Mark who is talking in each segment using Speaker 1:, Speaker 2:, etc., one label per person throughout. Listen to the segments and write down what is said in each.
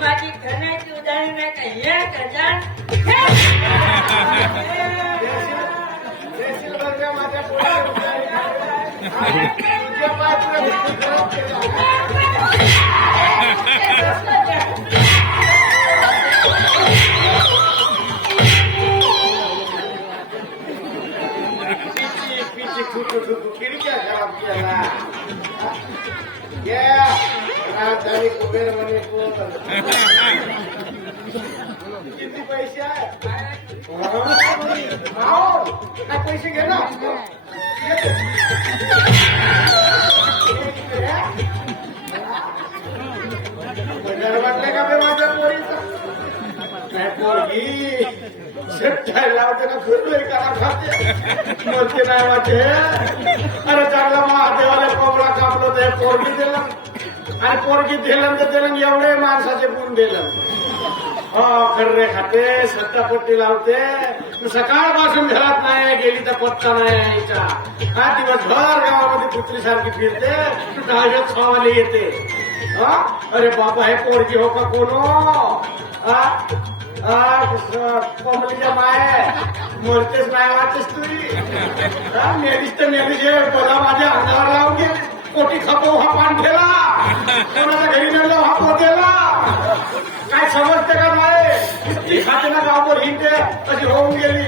Speaker 1: माझी खणाची उदाहरण नाही का एक हजार
Speaker 2: माझ्या काय पैसे घे ना. बजार वाटले का माझ्या पोरीचा? काय पोरगी. शेट्टाय लावते ना फिरलोय का खाते? मरते नाही वाटे अरे चांगला महादेवाला कोंबडा कापलो ते पोरगी दिलं. आणि पोरगी दिलं तर दिलं एवढे माणसाचे गुण दिलं. हो खर्रे खाते पोटी लावते. सकाळपासून घरात नाही गेली तर पत्ता नाही यायचा हा दिवसभर गावामध्ये कुत्री सारखी फिरते दहाव्यात खावाले येते. हा? अरे बाबा हे पोरगी हो का कोण हो? माय. मरतेच नाही वाटतेस तू हा, तर मेलीस बघा माझ्या अंगावर लावून गेली कोटी खपो हा पान ठेला कोणाच्या घरी नेलो हा पोतेला काय समजते का नाही ही खाते ना गावभर हिंदे अशी होऊन गेली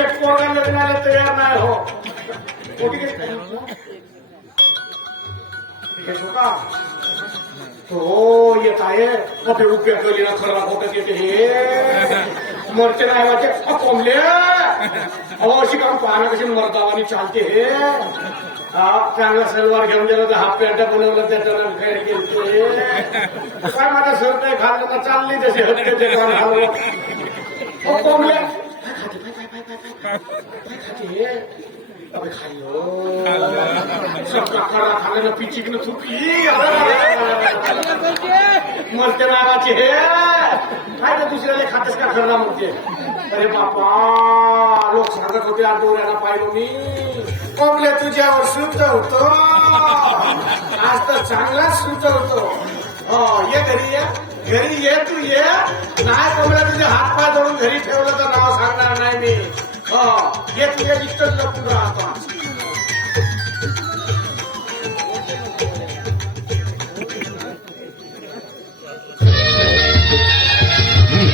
Speaker 2: एक पोरगा लग्नाला तयार नाही हो. हो येत आहे. कपडे उपयोग केली ना खरं खोटत येते हे मरते नाही वाटते अ, कोंबले अहो अशी काम पाहणं कशी मरतावानी चालते हे हा चांगला सलवार घेऊन गेला तर हाफ पॅन्ट बनवलं त्याच्यानं खैर गेलते काय माझ्या सर नाही खाल्लं का चालली तशी हत्याचे काम खाल्लं अ, कोंबले काय खाते हे अबे खाल्लो सबका खरा खाल्लं पिचिकनं थुकी मरते नावाचे हे काय ते दुसऱ्याला खातेस का खरं म्हणते अरे बापा लोक सांगत होते आठवड्याला पाहिलो मी. कोंबल्या तुझ्यावर सुचवतो आज तर चांगलाच सुचवतो हो ये घरी ये. घरी ये तू ये. नाही कोंबल्या तुझे हात पाय धरून घरी ठेवलं तर नाव सांगणार नाही मी. हो ये तुझ्या इतकंच लपून राहतो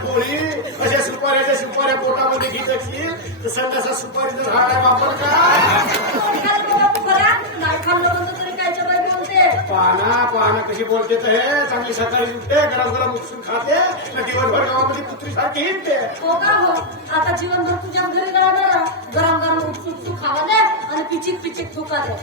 Speaker 2: पोरी अशा सुपाऱ्याच्या सुपाऱ्या पोटामध्ये घेत तर संध्याचा सुपारी जर वापर का
Speaker 3: नाही
Speaker 2: पाना पाना कशी बोलते तर हे चांगली सकाळी उठते गरम गरम उठसून खाते दिवसभर गावामध्ये कुत्री सारखी हिंडते
Speaker 3: हो का हो? आता जीवनभर तुझ्या घरी राहणार आणि पिचिक पिचिक थुका दे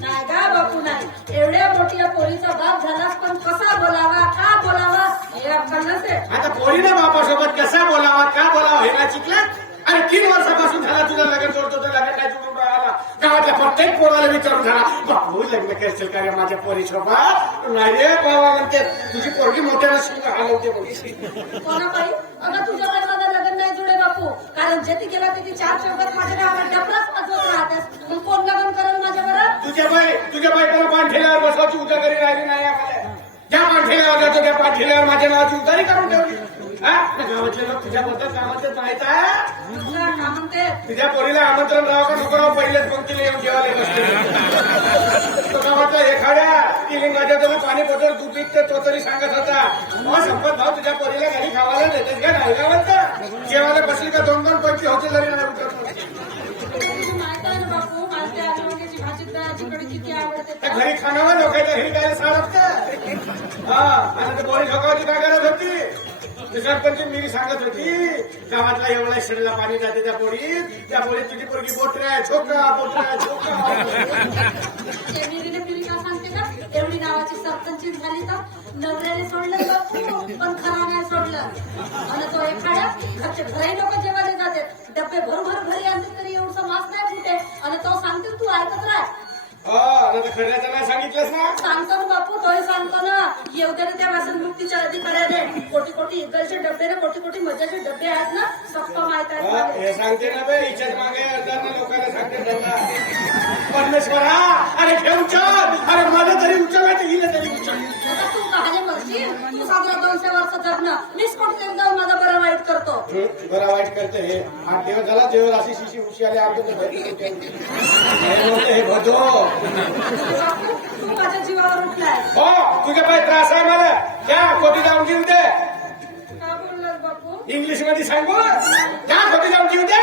Speaker 3: नाही का बापू नाही. एवढ्या मोठ्या पोरीचा बाप झालास पण कसा बोलावा का बोलावा हे अक्कल नसे
Speaker 2: आता पोरीने बापासोबत कसा बोलावा का बोलावा हे ना शिकलात आणि तीन वर्षापासून झाला तुझं लग्न जोडतो तर लग्न काय जोडून राहिला? गावातल्या प्रत्येक पोराला विचारून झाला बापू लग्न करशील का रे माझ्या पोरीसोबत? नाही रे बाबा म्हणते. तुझी पोरगी मोठ्याला शिंग हलवते बोली
Speaker 3: कोणा पायी अगं तुझ्याकडे माझं लग्न नाही जुडे बापू. कारण जेथे गेला तिथे चार चौकात माझ्या नावावर डबराच वाजवत राहतेस मग कोण लग्न करेल माझ्या बरोबर
Speaker 2: तुझ्या बाई तुझ्या बायकोला पाणठेल्यावर बसवायची उद्या घरी राहिली नाही आम्हाला ज्या पाणठेल्यावर जातो त्या पाणठेल्यावर माझ्या नावाची उतारी करून ठेवली. हा? गावातले लोक तुझ्याबद्दल कामाचे माहीत आहे
Speaker 3: तुझं का म्हणते
Speaker 2: तुझ्या पोरीला आमंत्रण राहावं का? नको राहावं पहिलेच पंक्तीला येऊन जेवायला बसते तो गावातला एखाद्या तिलिंगाच्या तुला पाणी बदल दूध विकते तो तरी सांगत होता. मग संपत भाऊ तुझ्या पोरीला घरी खावायला देतेस का? नाही गावात जेवायला बसली का? दोन दोन पंक्ती होते जरी नाही उठत.
Speaker 3: त्या
Speaker 2: घरी खाणावं लोकांच्या घरी काय सारत का हा आणि ते बोरी ठोकावची काय गरज होती? ते सरपंच मी सांगत होती गावातला एवढा शिडला पाणी जाते त्या बोरीत त्या बोरीत किती पोरगी बोटऱ्या छोका बोटऱ्या छोका
Speaker 3: एवढी नावाची सरपंची झाली तर नवऱ्याने सोडलं पण खरा नाही सोडलं. आणि तो एखाद्या घरचे घरही लोक जेवायला जाते डब्बे भरभर घरी आणते तरी एवढं मास नाही कुठे आणि तो सांगते तू ऐकत राह.
Speaker 2: खऱ्याचं नाही सांगितलंस ना?
Speaker 3: सांगतो ना बापू तोही सांगतो ना. ना त्या व्यसन मुक्तीच्या अधिकाऱ्याने कोटी कोटी इकडचे डबे ना कोटी कोटी मजाचे डबे आहेत ना. सप्पा माहीत आहेत
Speaker 2: हो, सांगते ना बे हिच्यात मागे अर्धांना लोकांना सांगते त्यांना परमेश्वरा अरे ठेव उचल. अरे माझं तरी उचल नाही तर हिला तरी
Speaker 3: कहाणे म्हणशील तू साजरा दोनशे वर्ष जगणं. मीच जाऊन माझा बरं वाईट करतो.
Speaker 2: हं, बरा वाईट करते हे. दिवस झाला देवर अशी शिशी उशी आली आमच्या. हे भजो.
Speaker 3: जीवावर उठलाय.
Speaker 2: हो तुझ्या पाय त्रास आहे मला. त्या खोटी जाऊन घेऊन दे. इंग्लिशमध्ये सांगू? त्या खोटी जाऊन घेऊन दे.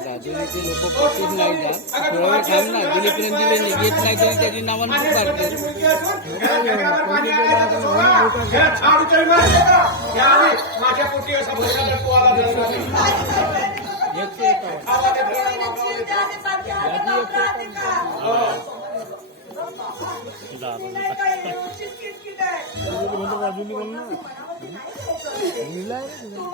Speaker 4: राजूचे लोक पटून नाही जात थोडा थांब ना दिलीपर्यंत दिले नाही घेत नाही तरी त्याची नावानं पुकारते
Speaker 2: माझ्या पोटी असा भोसा पोहाला
Speaker 4: एकशे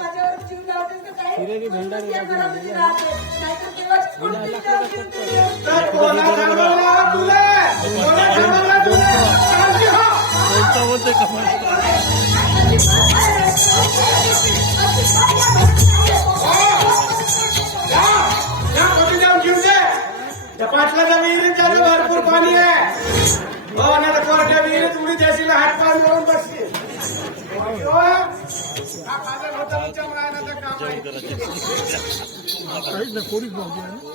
Speaker 4: एक
Speaker 2: पाटलाच्या विहिरीत भरपूर पाणी आहे. हो ना तर विहिरीत उडी द्यायची हात पाय मिळून बसते हो.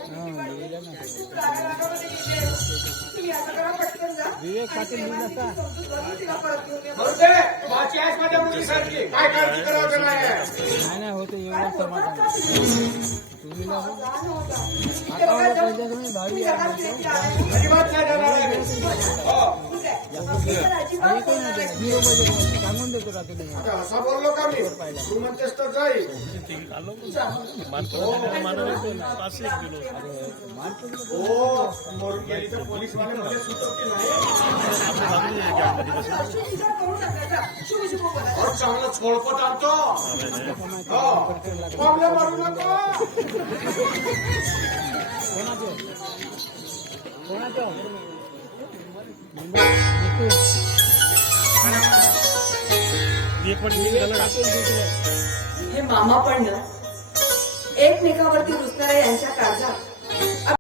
Speaker 2: हा
Speaker 4: विवेक पाटील
Speaker 2: काय करावं नाही
Speaker 4: नाही नाही होते एवढं समाधान तुम्ही आता
Speaker 2: चांगला छोळपट आणतो प्रॉब्लेम आणू नको कोणाचं कोणाचं
Speaker 5: हे मामा पण एकमेकावरती रुसणाऱ्या यांच्या काळजात